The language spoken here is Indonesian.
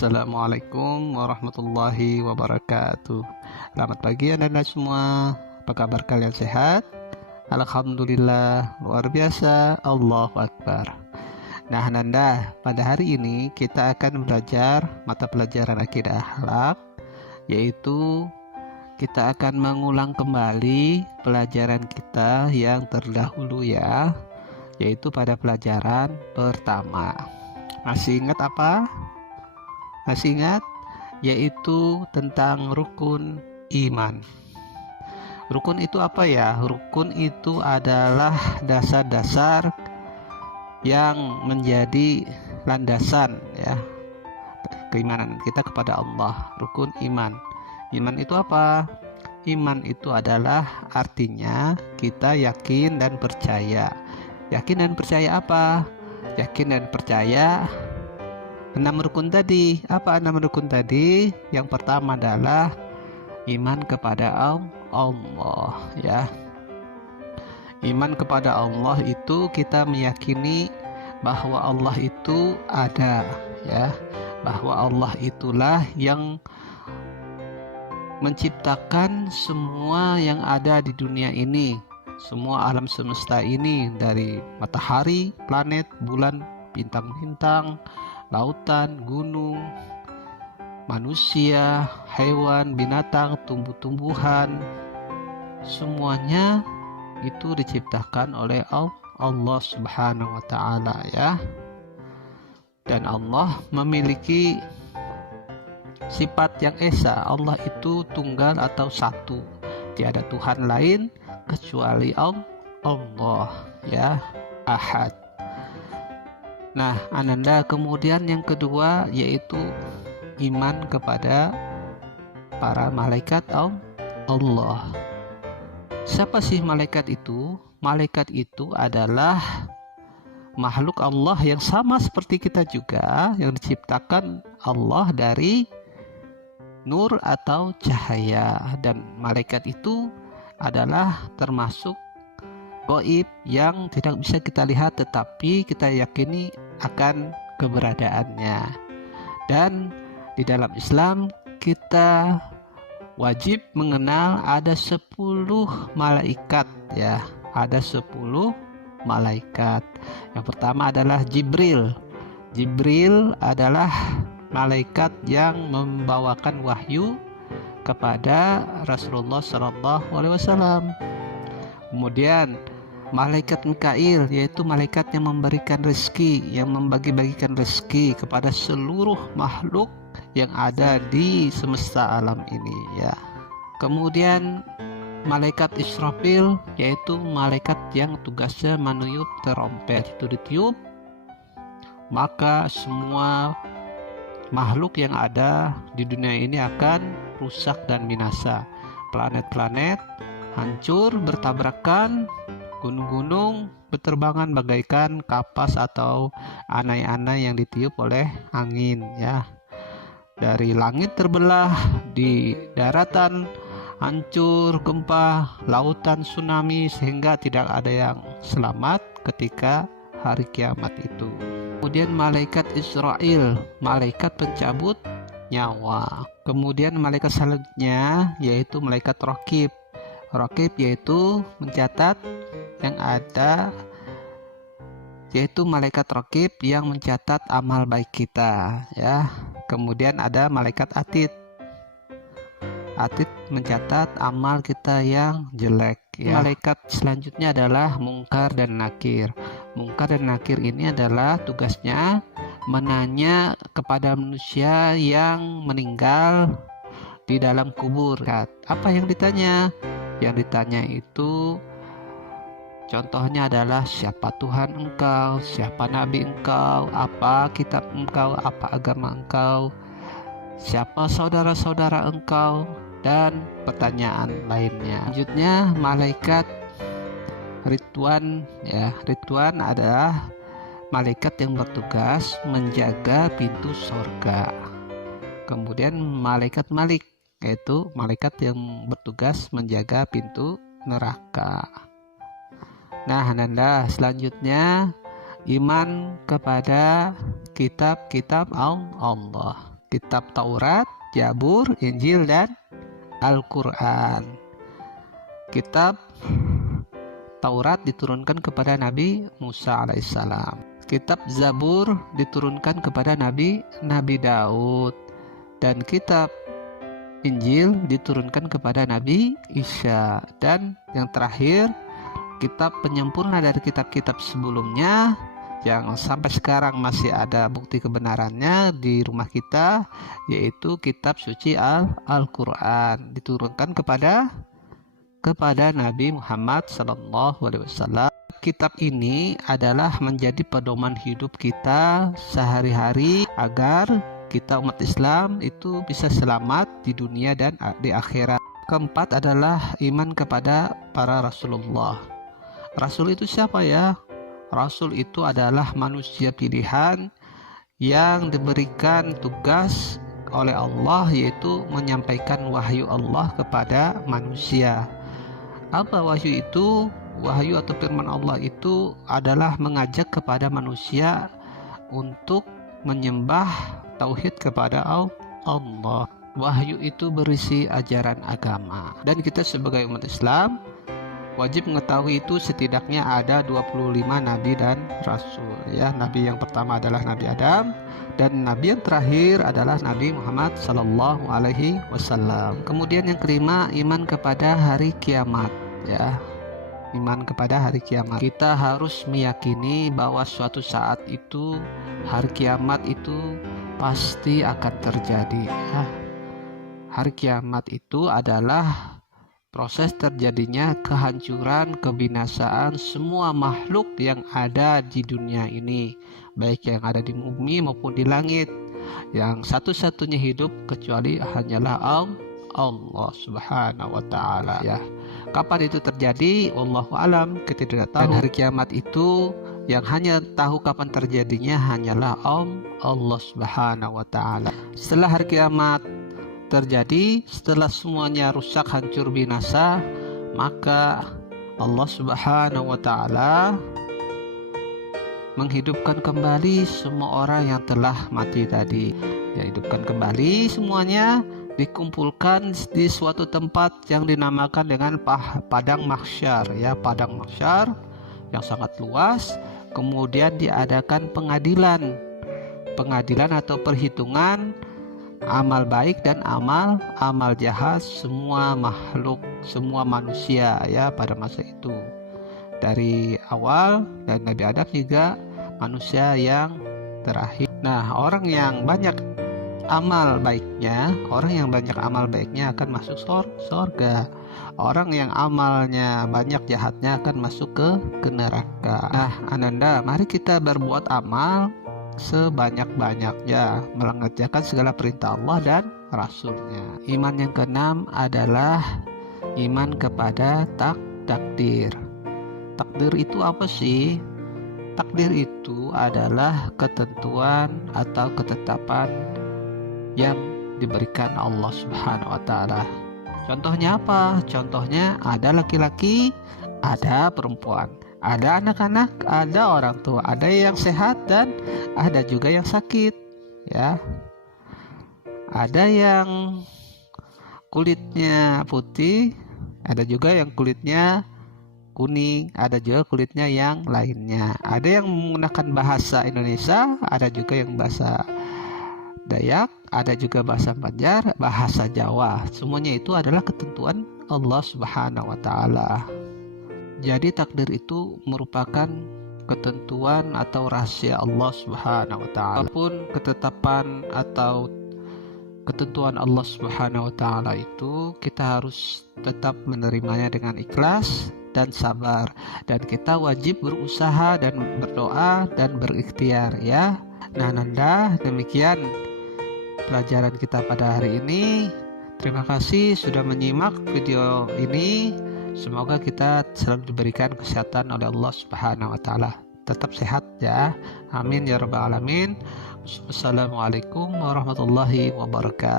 Assalamualaikum warahmatullahi wabarakatuh. Selamat pagi Anda semua. Apa kabar kalian, sehat? Alhamdulillah, luar biasa. Allahu Akbar. Nah Nanda, pada hari ini kita akan belajar mata pelajaran akidah akhlak, yaitu kita akan mengulang kembali pelajaran kita yang terdahulu ya, yaitu pada pelajaran pertama. Masih ingat apa? Masih ingat? Yaitu tentang rukun iman. Rukun itu apa ya? Rukun itu adalah dasar-dasar yang menjadi landasan ya keimanan kita kepada Allah. Rukun iman. Iman itu apa? Iman itu adalah artinya kita yakin dan percaya. Yakin dan percaya apa? Yakin dan percaya 6 rukun tadi. Apa 6 rukun tadi? Yang pertama adalah iman kepada Allah ya. Iman kepada Allah itu kita meyakini bahwa Allah itu ada ya, bahwa Allah itulah yang menciptakan semua yang ada di dunia ini, semua alam semesta ini, dari matahari, planet, bulan, bintang-bintang, lautan, gunung, manusia, hewan, binatang, tumbuh-tumbuhan, semuanya itu diciptakan oleh Allah Subhanahu wa Ta'ala ya. Dan Allah memiliki sifat yang esa. Allah itu tunggal atau satu, tiada Tuhan lain kecuali Allah ya, Ahad. Nah Ananda, kemudian yang kedua yaitu iman kepada para malaikat Allah. Siapa sih malaikat itu? Malaikat itu adalah makhluk Allah yang sama seperti kita juga, yang diciptakan Allah dari nur atau cahaya. Dan malaikat itu adalah termasuk gaib yang tidak bisa kita lihat, tetapi kita yakini akan keberadaannya. Dan di dalam Islam kita wajib mengenal ada 10 malaikat ya. Ada 10 malaikat. Yang pertama adalah Jibril. Jibril adalah malaikat yang membawakan wahyu kepada Rasulullah SAW. Kemudian malaikat Mikail, yaitu malaikat yang memberikan rezeki, yang membagi-bagikan rezeki kepada seluruh makhluk yang ada di semesta alam ini ya. Kemudian malaikat Israfil, yaitu malaikat yang tugasnya meniup terompet. Itu ditiup, maka semua makhluk yang ada di dunia ini akan rusak dan binasa. Planet-planet hancur bertabrakan, gunung-gunung berterbangan bagaikan kapas atau anai-anai yang ditiup oleh angin ya. Dari langit terbelah, di daratan hancur gempa, lautan tsunami, sehingga tidak ada yang selamat ketika hari kiamat itu. Kemudian malaikat Israel, malaikat pencabut nyawa. Kemudian malaikat selanjutnya yaitu malaikat Raqib. Raqib yaitu mencatat yang ada, yaitu malaikat Raqib yang mencatat amal baik kita ya. Kemudian ada malaikat Atid. Atid mencatat amal kita yang jelek ya. Malaikat selanjutnya adalah Mungkar dan Nakir. Mungkar dan Nakir ini adalah tugasnya menanya kepada manusia yang meninggal di dalam kubur. Apa yang ditanya? Yang ditanya itu contohnya adalah siapa Tuhan engkau, siapa nabi engkau, apa kitab engkau, apa agama engkau, siapa saudara-saudara engkau, dan pertanyaan lainnya. Selanjutnya malaikat Ridwan ya. Ridwan adalah malaikat yang bertugas menjaga pintu surga. Kemudian malaikat Malik, yaitu malaikat yang bertugas menjaga pintu neraka. Nah Nanda, selanjutnya iman kepada kitab-kitab Allah. kitab Taurat, Zabur, Injil, dan Al-Quran. Kitab Taurat diturunkan kepada Nabi Musa alaihissalam. Kitab Zabur diturunkan kepada Nabi Daud. Dan kitab Injil diturunkan kepada Nabi Isa. Dan yang terakhir, kitab penyempurna dari kitab-kitab sebelumnya yang sampai sekarang masih ada bukti kebenarannya di rumah kita, yaitu kitab suci Al-Quran, diturunkan kepada Nabi Muhammad SAW. Kitab ini adalah menjadi pedoman hidup kita sehari-hari agar kita umat Islam itu bisa selamat di dunia dan di akhirat. Keempat adalah iman kepada para Rasulullah. Rasul itu siapa ya? Rasul itu adalah manusia pilihan yang diberikan tugas oleh Allah, yaitu menyampaikan wahyu Allah kepada manusia. Apa wahyu itu? Wahyu atau firman Allah itu adalah mengajak kepada manusia untuk menyembah tauhid kepada Allah. Wahyu itu berisi ajaran agama, dan kita sebagai umat Islam wajib mengetahui itu setidaknya ada 25 nabi dan rasul ya. Nabi yang pertama adalah Nabi Adam, dan nabi yang terakhir adalah Nabi Muhammad sallallahu alaihi wasallam. Kemudian yang kelima, iman kepada hari kiamat ya. Iman kepada hari kiamat. Kita harus meyakini bahwa suatu saat itu hari kiamat itu pasti akan terjadi ya. Hari kiamat itu adalah proses terjadinya kehancuran, kebinasaan semua makhluk yang ada di dunia ini, baik yang ada di bumi maupun di langit. Yang satu-satunya hidup kecuali hanyalah Allah Subhanahu wa Ta'ala ya. Kapan itu terjadi? Wallahu alam, kita tidak tahu. Dan hari kiamat itu yang hanya tahu kapan terjadinya hanyalah Allah Subhanahu wa Ta'ala. Setelah hari kiamat terjadi, setelah semuanya rusak, hancur, binasa, maka Allah Subhanahu wa Ta'ala menghidupkan kembali semua orang yang telah mati tadi. Ya, hidupkan kembali semuanya, dikumpulkan di suatu tempat yang dinamakan dengan padang mahsyar ya, padang mahsyar yang sangat luas. Kemudian diadakan pengadilan atau perhitungan amal baik dan amal jahat semua makhluk, semua manusia ya pada masa itu, dari awal dan Nabi Adam juga manusia yang terakhir. Nah, orang yang banyak amal baiknya akan masuk surga. Orang yang amalnya banyak jahatnya akan masuk ke neraka. Nah, Ananda, mari kita berbuat amal sebanyak-banyaknya, mengerjakan segala perintah Allah dan Rasulnya. Iman yang keenam adalah iman kepada takdir. Takdir itu apa sih? Takdir itu adalah ketentuan atau ketetapan yang diberikan Allah Subhanahu wa Ta'ala. Contohnya apa? Contohnya ada laki-laki, ada perempuan, ada anak-anak, ada orang tua, ada yang sehat dan ada juga yang sakit ya. Ada yang kulitnya putih, ada juga yang kulitnya kuning, ada juga kulitnya yang lainnya. Ada yang menggunakan bahasa Indonesia, ada juga yang bahasa Dayak, ada juga bahasa Banjar, bahasa Jawa. Semuanya itu adalah ketentuan Allah Subhanahu wa Ta'ala. Jadi takdir itu merupakan ketentuan atau rahasia Allah Subhanahu wa Ta'ala. Apapun ketetapan atau ketentuan Allah Subhanahu wa Ta'ala itu, kita harus tetap menerimanya dengan ikhlas dan sabar, dan kita wajib berusaha dan berdoa dan berikhtiar ya. Nah, Nanda, demikian pelajaran kita pada hari ini. Terima kasih sudah menyimak video ini. Semoga kita selalu diberikan kesehatan oleh Allah Subhanahu wa Ta'ala. Tetap sehat ya. Amin ya rabbal alamin. Wassalamualaikum warahmatullahi wabarakatuh.